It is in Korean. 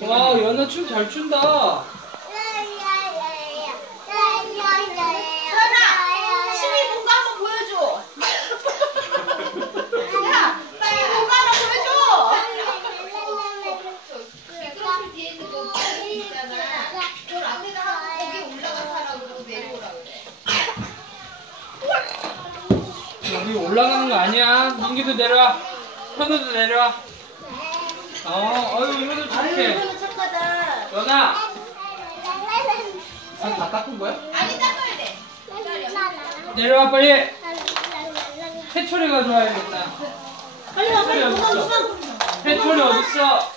와, 연아 춤 잘 춘다. 현아, 시위 뭔가 한번 보여줘. 야, 시위 뭔가 한번 보여줘. 미끄럼틀 뒤에 있는 거 있잖아. 그걸 앞에다 하고 거기 올라가서 하라고 내려오라 그래. 여기 올라가는 거 아니야. 민기도 내려와. 현우도 내려와. 어유 이거도 착해. 이거는 착하다. 연아. 다 닦은 거야? 아니 닦아야 돼. 내려와 빨리. 해초리 가져와야겠다. 빨리 와, 빨리 해초리 어딨어? 해초리 어딨어?